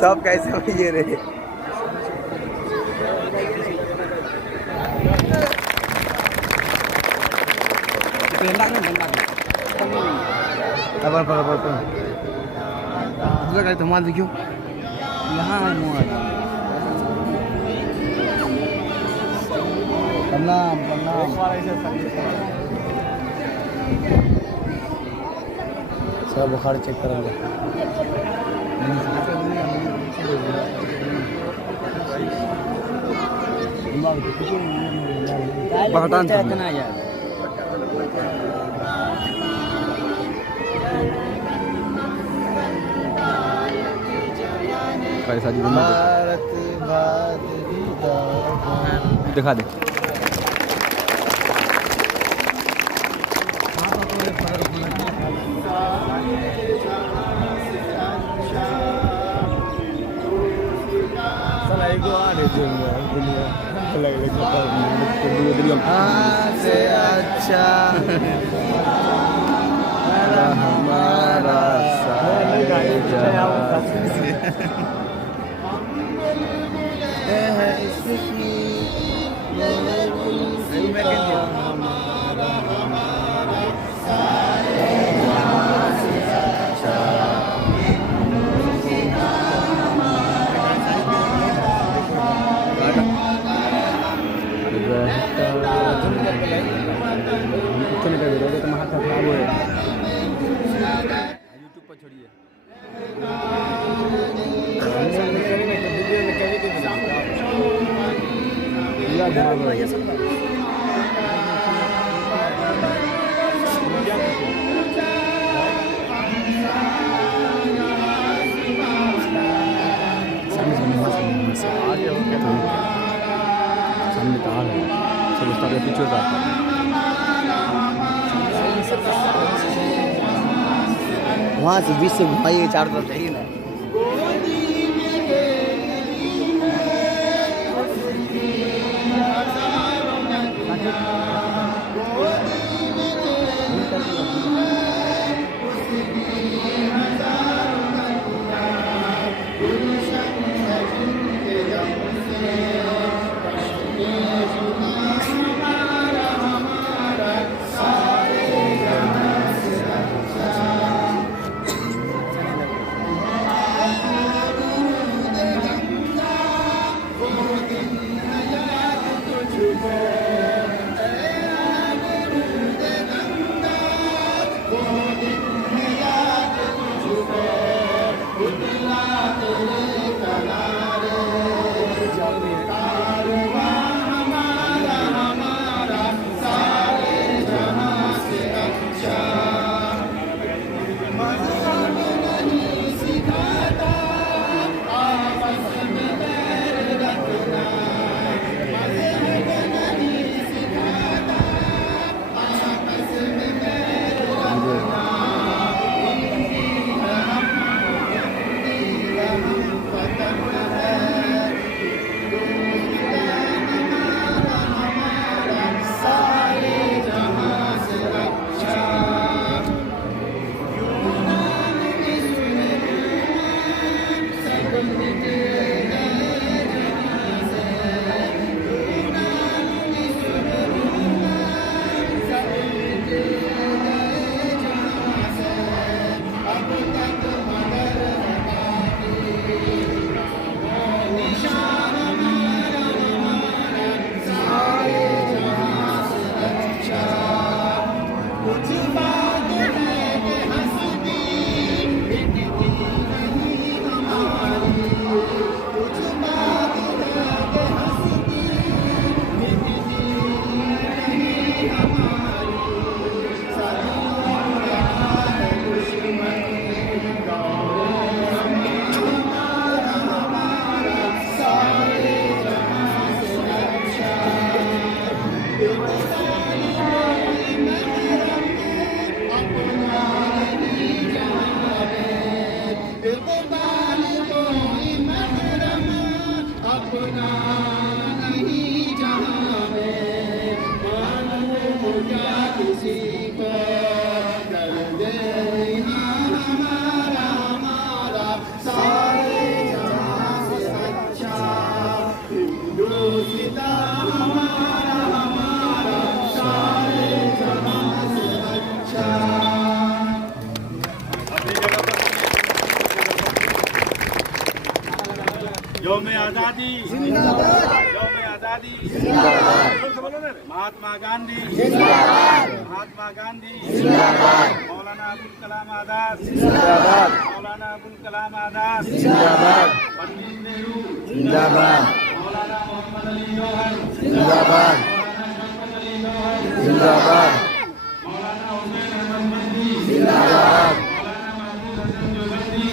सब कैसे ये रहे दूसरा गाड़ी थमा देखियो यहाँ है प्रणाम प्रणाम सब बुखार चेक करा भारत दिखा दे से अच्छा हमारा यूट्यूब पर छोड़िए सामने तार है सब उस तरह पीछे जाता है वहाँ से 20 से घुमाइए चारों तरफ चाहिए ना यौम आज़ादी यौम आज़ादी महात्मा गांधी महात्मा गांधी मौलाना अबुल कलाम आजाद मौलाना अबुल कलाम आजाद पंडित नेहरू मौलाना मोहम्मद अली जौहर मौलाना हुसैन अहमद मंदी मौलाना महमूद हसन जोहरी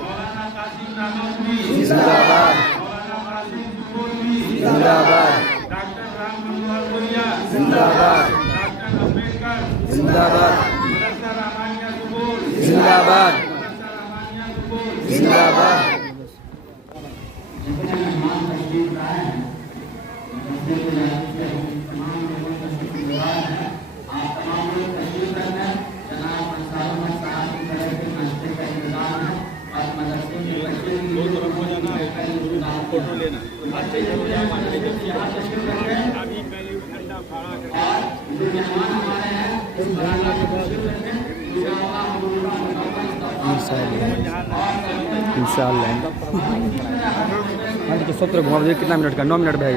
मौलाना कासिम नानवी मौलाना कासिम सुपोली डॉक्टर राम मनोहर लोहिया डॉक्टर अम्बेडकर मदरसा रामानिया सुपोल मदरसा रामानिया सुपोल फोटो लेना अभी पहले अंडा फाड़ा इंशाल्लाह तो सत्र घुमा दे कितना मिनट का 9 मिनट भाई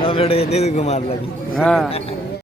9 मिनट दे घुमा लगी हाँ